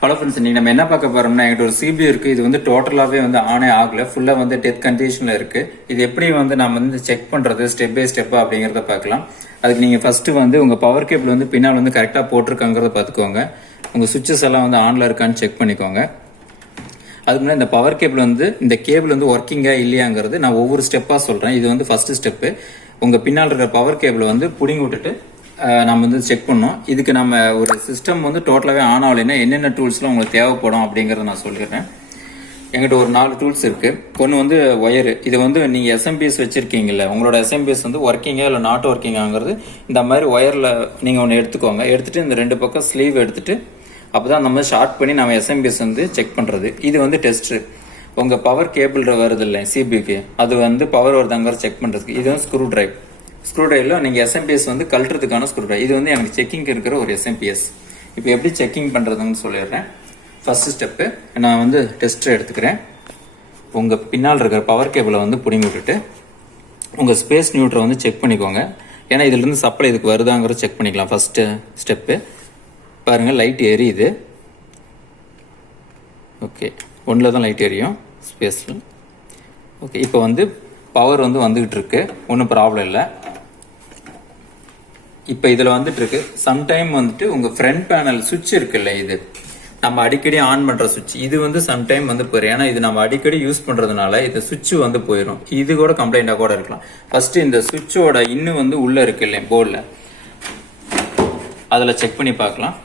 Hello friends, இன்னைக்கு நம்ம என்ன பார்க்க போறோம்னா, என்கிட்ட ஒரு சிபியூ இருக்கு. இது வந்து டோட்டலாவே வந்து ஆனே ஆகல, ஃபுல்லா வந்து டெத் கண்டிஷன்ல இருக்கு. இது எப்படி வந்து நம்ம வந்து செக் பண்றது ஸ்டெப் பை ஸ்டெப்பா அப்படிங்கறத பார்க்கலாம். அதுக்கு நீங்க ஃபர்ஸ்ட் வந்து உங்க பவர் கேபிள் வந்து பின்னால் வந்து கரெக்டா போட்டிருக்காங்கிறத பார்த்துக்கோங்க. உங்க சுவிட்சஸ் எல்லாம் வந்து ஆன்ல இருக்கான்னு செக் பண்ணிக்கோங்க. அதுக்கு முன்னாடி இந்த பவர் கேபிள் வந்து இந்த கேபிள் வந்து ஒர்க்கிங்கா இல்லையாங்கிறது நான் ஒவ்வொரு ஸ்டெப்பா சொல்றேன். இது வந்து ஃபர்ஸ்ட் ஸ்டெப்பு. உங்க பின்னால் இருக்கிற பவர் கேபிள் வந்து புடிங்கி விட்டுட்டு நம்ம வந்து செக் பண்ணோம். இதுக்கு நம்ம ஒரு சிஸ்டம் வந்து டோட்டலாகவே ஆன் ஆகலைன்னா என்னென்ன டூல்ஸ்லாம் உங்களுக்கு தேவைப்படும் அப்படிங்கிறத நான் சொல்லிடுறேன். எங்கிட்ட ஒரு 4 டூல்ஸ் இருக்கு. ஒன்று வந்து ஒயரு. இது வந்து நீங்கள் எஸ்எம்பிஎஸ் வச்சிருக்கீங்கல்ல, உங்களோட எஸ்எம்பிஎஸ் வந்து ஒர்க்கிங்கா இல்லை நாட் ஒர்க்கிங்காங்கிறது இந்த மாதிரி ஒயரில் நீங்கள் ஒன்று எடுத்துக்கோங்க. எடுத்துட்டு இந்த 2 பக்கம் ஸ்லீவ் எடுத்துட்டு அப்போதான் நம்ம ஷார்ட் பண்ணி நம்ம எஸ்எம்பிஎஸ் வந்து செக் பண்ணுறது. இது வந்து டெஸ்ட்டு. உங்கள் பவர் கேபிள் வருது இல்லை சிபிக்கு, அது வந்து பவர் வருதாங்கிற செக் பண்ணுறதுக்கு. இது வந்து ஸ்க்ரூ டிரைவ். ஸ்க்ரூ டிரைவில் நீங்கள் எஸ்எம்பிஎஸ் வந்து கழட்டுறதுக்கான ஸ்க்ரூ டிரைவ். இது வந்து எனக்கு செக்கிங் இருக்கிற ஒரு எஸ்எம்பிஎஸ். இப்போ எப்படி செக்கிங் பண்ணுறதுன்னு சொல்லிடுறேன். ஃபர்ஸ்ட் ஸ்டெப்பு, நான் வந்து டெஸ்டர் எடுத்துக்கிறேன். உங்கள் பின்னால் இருக்கிற பவர் கேபிளை வந்து பிடிங்கி விட்டுட்டு உங்கள் ஸ்பேஸ் நியூட்ரை வந்து செக் பண்ணிக்கோங்க. ஏன்னா இதுலேருந்து சப்ளை இதுக்கு வருதாங்கிறத செக் பண்ணிக்கலாம். ஃபர்ஸ்ட்டு ஸ்டெப்பு பாருங்கள், லைட் எரியுது. ஓகே, ஒன்றில் தான் லைட் எரியும் ஸ்பேஸில். ஓகே, இப்போ வந்து பவர் வந்து வந்துகிட்டு இருக்கு, ஒன்றும் ப்ராப்ளம் இல்லை. இப்போ இதில் வந்துட்டு இருக்கு. சம்டைம் வந்துட்டு உங்கள் ஃப்ரண்ட் பேனல் சுவிட்ச் இருக்குல்ல, இது நம்ம அடிக்கடி ஆன் பண்ணுற சுவிட்ச், இது வந்து சம்டைம் வந்து போயிடும். ஏன்னா இது நம்ம அடிக்கடி யூஸ் பண்ணுறதுனால இந்த சுவிட்ச் வந்து போயிடும். இது கூட கம்ப்ளைண்டாக கூட இருக்கலாம். ஃபர்ஸ்ட் இந்த சுவிட்சோட இன்னும் வந்து உள்ளே இருக்கு இல்லையா போர்டில், அதில் செக் பண்ணி பார்க்கலாம்.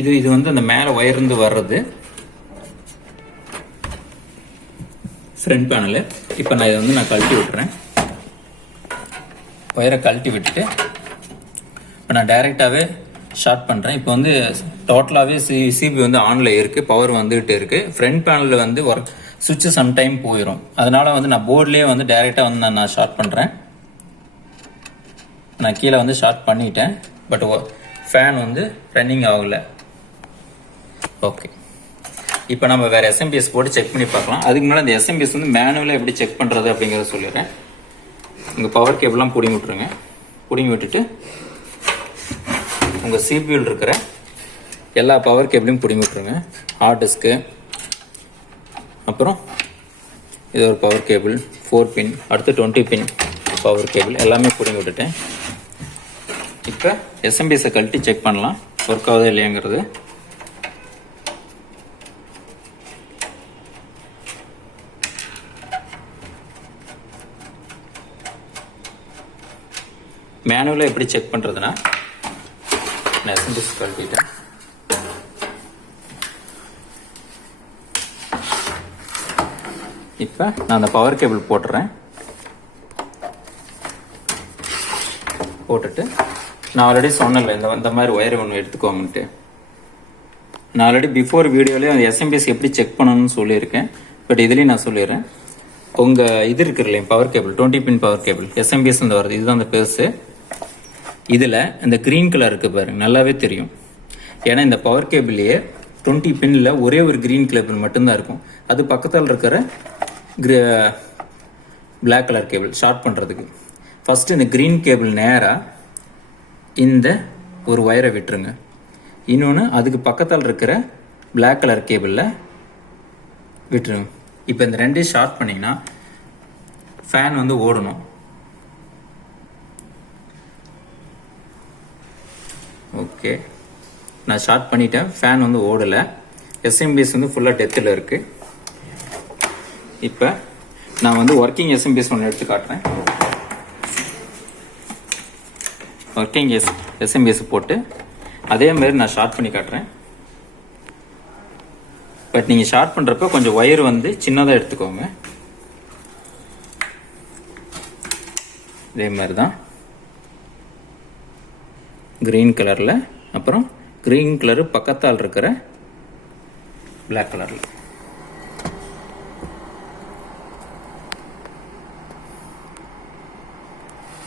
இது வந்து அந்த மேலே ஒயர்ந்து வர்றது ஃப்ரண்ட் பேனலு. இப்போ நான் இதை வந்து கழட்டி விட்டுறேன். ஒயரை கழட்டி விட்டுட்டு இப்போ நான் டைரெக்டாகவே ஷார்ட் பண்ணுறேன். இப்போ வந்து டோட்டலாகவே சிபி வந்து ஆனில் இருக்குது, பவர் வந்துகிட்டு இருக்குது. ஃப்ரண்ட் பேனலில் வந்து ஒர்க் சுவிட்சு சம்டைம் போயிடும். அதனால் வந்து நான் போர்ட்லேயே வந்து டைரெக்டாக வந்து நான் ஷார்ட் பண்ணுறேன். நான் கீழே வந்து ஷார்ட் பண்ணிட்டேன். பட் ஃபேன் வந்து ரன்னிங் ஆகலை. ஓகே, இப்போ நம்ம வேறு எஸ்எம்பிஎஸ் போட்டு செக் பண்ணி பார்க்கலாம். அதுக்கு முன்னாடி இந்த எஸ்எம்பிஎஸ் வந்து மேனுவலாக எப்படி செக் பண்ணுறது அப்படிங்கிறத சொல்லிடுறேன். உங்கள் பவர் கேபிள்லாம் பிடிங்கி விட்டுருங்க. பிடிங்கி விட்டுட்டு உங்கள் சிபியூவில் இருக்கிற எல்லா பவர் கேபிளையும் பிடிங்கி விட்டுருங்க. ஹார்ட் டிஸ்க்கு, அப்புறம் இது ஒரு பவர் கேபிள் 4 பின், அடுத்து 20 பின் பவர் கேபிள் எல்லாமே பிடிங்கி விட்டுட்டேன். இப்போ எஸ்எம்பிஎஸை கழட்டி செக் பண்ணலாம் ஒர்க் ஆகுதா இல்லையாங்கிறது. மேனுவலாக எப்படி செக் பண்ணுறதுன்னா, நான் எஸ்எம்பிஎஸ் கழட்டிட்டேன். இப்போ நான் அந்த பவர் கேபிள் போட்டுறேன். போட்டுட்டு நான் ஆல்ரெடி சொன்னேன்ல இந்த மாதிரி ஒயர் ஒன்று எடுத்துக்கோங்கன்ட்டு. நான் ஆல்ரெடி பிஃபோர் வீடியோலேயே அந்த எஸ்எம்பிஎஸ் எப்படி செக் பண்ணணும்னு சொல்லியிருக்கேன். பட் இதுலேயும் நான் சொல்லிடுறேன். உங்கள் இது இருக்கு இல்லையா பவர் கேபிள், 20 பின் பவர் கேபிள் எஸ்எம்பிஎஸ் வந்து வருது. இதுதான் அந்த பெருசு. இதில் இந்த க்ரீன் கலர் இருக்குது பாருங்க, நல்லாவே தெரியும். ஏன்னா இந்த பவர் கேபிள்லேயே 20 பின்னில் ஒரே ஒரு க்ரீன் கேபிள் மட்டும்தான் இருக்கும். அது பக்கத்தில் இருக்கிற பிளாக் கலர் கேபிள் ஷார்ட் பண்ணுறதுக்கு. ஃபஸ்ட்டு இந்த க்ரீன் கேபிள் நேராக இந்த ஒரு ஒயரை விட்டுருங்க. இன்னொன்று அதுக்கு பக்கத்தில் இருக்கிற பிளாக் கலர் கேபிளில் விட்டுருங்க. இப்போ இந்த ரெண்டையும் ஷார்ட் பண்ணிங்கன்னா ஃபேன் வந்து ஓடணும். ஓகே, நான் ஷார்ட் பண்ணிட்டேன். ஃபேன் வந்து ஓடலை. எஸ்எம்பிஎஸ் வந்து ஃபுல்லாக டெத்தில் இருக்குது. இப்போ நான் வந்து ஒர்க்கிங் எஸ்எம்பிஎஸ் ஒன்று எடுத்து காட்டுறேன். ஒர்க்கிங் எஸ்எம்பிஎஸ் போட்டு அதே மாதிரி நான் ஷார்ட் பண்ணி காட்டுறேன். பட் நீங்கள் ஷார்ட் பண்ணுறப்ப கொஞ்சம் ஒயர் வந்து சின்னதாக எடுத்துக்கோங்க. இதே மாதிரி தான் க்ரீன் கலரில், அப்புறம் க்ரீன் கலரு பக்கத்தால் இருக்கிற பிளாக் கலரில்.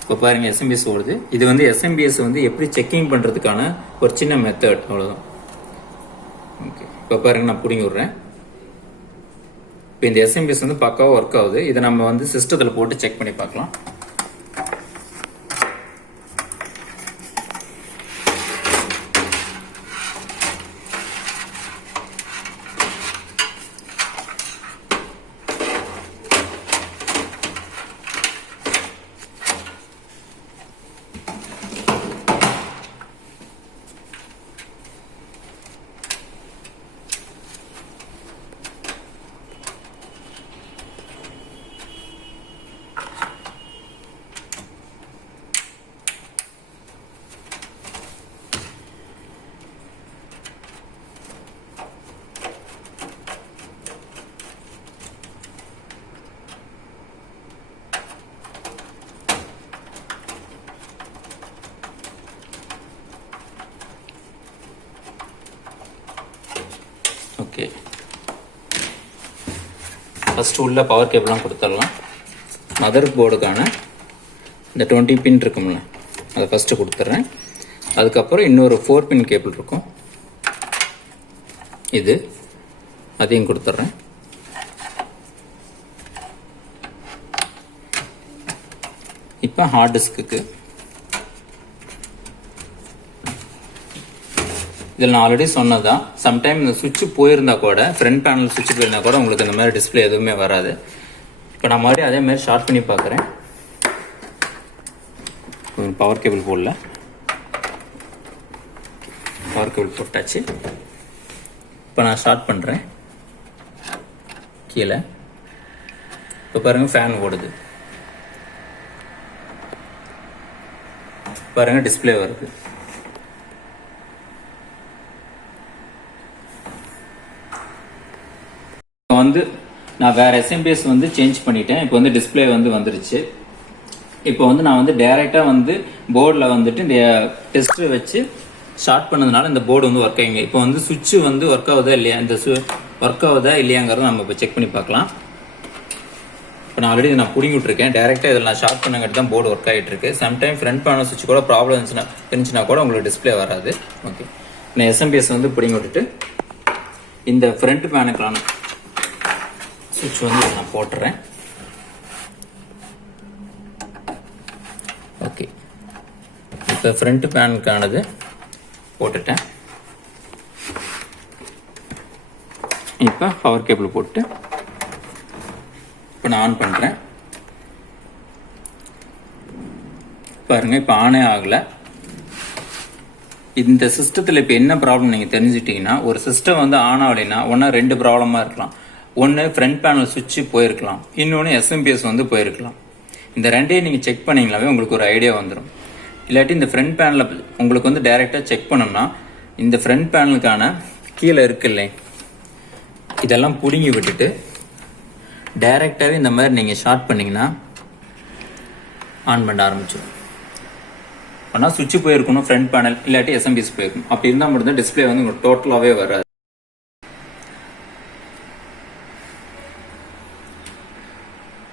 இப்போ பாருங்கள் எஸ்எம்பிஎஸ் ஓடுது. இது வந்து எஸ்எம்பிஎஸ் வந்து எப்படி செக்கிங் பண்ணுறதுக்கான ஒரு சின்ன மெத்தட், அவ்வளோதான். ஓகே, இப்போ பாருங்கள் நான் பிடிங்கி விட்றேன். இப்போ இந்த எஸ்எம்பிஎஸ் வந்து பக்காவாக ஒர்க் ஆகுது. இதை நம்ம வந்து சிஸ்டத்தில் போட்டு செக் பண்ணி பார்க்கலாம். ஓகே, ஃபஸ்ட்டு உள்ள பவர் கேபிள்லாம் கொடுத்துடலாம். மதர் போர்டுக்கான இந்த 20 பின் இருக்கும்ல, அதை ஃபஸ்ட்டு கொடுத்துட்றேன். அதுக்கப்புறம் இன்னொரு 4 பின் கேபிள் இருக்கும், இது அதையும் கொடுத்துட்றேன். இப்போ ஹார்ட் டிஸ்க்கு இதில் நான் ஆல்ரெடி சொன்னதான், சம்டைம் இந்த சுவிட்ச் போயிருந்தா கூட, ஃப்ரண்ட் பேனல் சுவிட்ச் போயிருந்தா கூட உங்களுக்கு இந்த மாதிரி டிஸ்பிளே எதுவுமே வராது. இப்போ நான் மறுபடியும் அதே மாதிரி ஷார்ட் பண்ணி பார்க்குறேன். பவர் கேபிள் போடல, பவர் கேபிள் போட்டாச்சு. இப்போ நான் ஸ்டார்ட் பண்ணுறேன் கீழே. இப்போ பாருங்கள் ஃபேன் ஓடுது, பாருங்கள் டிஸ்பிளே வருது. இப்போ வந்து நான் வேறு எஸ்எம்பிஎஸ் வந்து சேஞ்ச் பண்ணிட்டேன். இப்போ வந்து டிஸ்பிளே வந்து வந்துருச்சு. இப்போ வந்து நான் வந்து டைரெக்டாக வந்து போர்டில் வந்துட்டு இந்த டெஸ்ட்டு வச்சு ஷார்ட் பண்ணதுனால இந்த போர்டு வந்து ஒர்க் ஆகிங்க. இப்போ வந்து சுவிட்ச் வந்து ஒர்க் ஆகுதா இல்லையா, இந்த ஒர்க் ஆகுதா இல்லையாங்கிறத நம்ம இப்போ செக் பண்ணி பார்க்கலாம். இப்போ நான் ஆல்ரெடி நான் பிடிங்கி விட்டுருக்கேன். டேரெக்டாக இதில் நான் ஷார்ட் பண்ணங்காட்டி தான் போர்டு ஒர்க் ஆகிட்டு இருக்கு. சம்டைம் ஃப்ரண்ட் பேனல் சுவிட்ச் கூட ப்ராப்ளம் இருந்துச்சுன்னா கூட உங்களுக்கு டிஸ்பிளே வராது. ஓகே, நான் எஸ்எம்பிஎஸ் வந்து பிடிங்கி விட்டுட்டு இந்த ஃப்ரண்ட் பேனுக்கான சுவிட்ச் வந்து நான் போட்டுறேன். ஓகே, இப்போ ஃப்ரண்ட் பேனுக்கானது போட்டுட்டேன். இப்போ பவர் கேபிள் போட்டு இப்போ நான் ஆன் பண்ணுறேன். பாருங்கள், இப்போ ஆனே ஆகலை. இந்த சிஸ்டத்தில் இப்போ என்ன ப்ராப்ளம் நீங்கள் தெரிஞ்சுட்டிங்கன்னா, ஒரு சிஸ்டம் வந்து ஆன் ஆகலைன்னா ஒன்றா 2 ப்ராப்ளமாக இருக்கலாம். ஒன்று ஃப்ரண்ட் பேனல் சுவிட்சு போயிருக்கலாம், இன்னொன்று எஸ்எம்பிஎஸ் வந்து போயிருக்கலாம். இந்த ரெண்டையும் நீங்கள் செக் பண்ணிங்களாவே உங்களுக்கு ஒரு ஐடியா வந்துடும். இல்லாட்டி இந்த ஃப்ரண்ட் பேனலில் உங்களுக்கு வந்து டைரெக்டாக செக் பண்ணோம்னா, இந்த ஃப்ரண்ட் பேனலுக்கான கீழே இருக்குல்ல, இதெல்லாம் பிடுங்கி விட்டுட்டு டைரெக்டாகவே இந்த மாதிரி நீங்கள் ஷார்ட் பண்ணிங்கன்னா ஆன் பண்ண ஆரம்பிச்சிடும். ஆனால் சுவிட்சு போயிருக்கணும் ஃப்ரண்ட் பேனல், இல்லாட்டி எஸ்எம்பிஎஸ் போயிருக்கணும். அப்படி இருந்தால் மட்டும்தான் டிஸ்பிளே வந்து உங்களுக்கு டோட்டலாகவே வராது.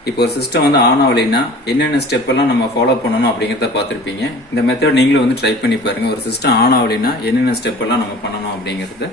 இப்போ ஒரு சிஸ்டம் வந்து ஆன் ஆகலைன்னா என்னென்ன ஸ்டெப் எல்லாம் நம்ம ஃபாலோ பண்ணணும் அப்படிங்கிறத பார்த்துருப்பீங்க. இந்த மெத்தட் நீங்களும் வந்து ட்ரை பண்ணி பாருங்கள். ஒரு சிஸ்டம் ஆன் ஆகலைன்னா என்னென்ன ஸ்டெப் எல்லாம் நம்ம பண்ணணும் அப்படிங்கிறது.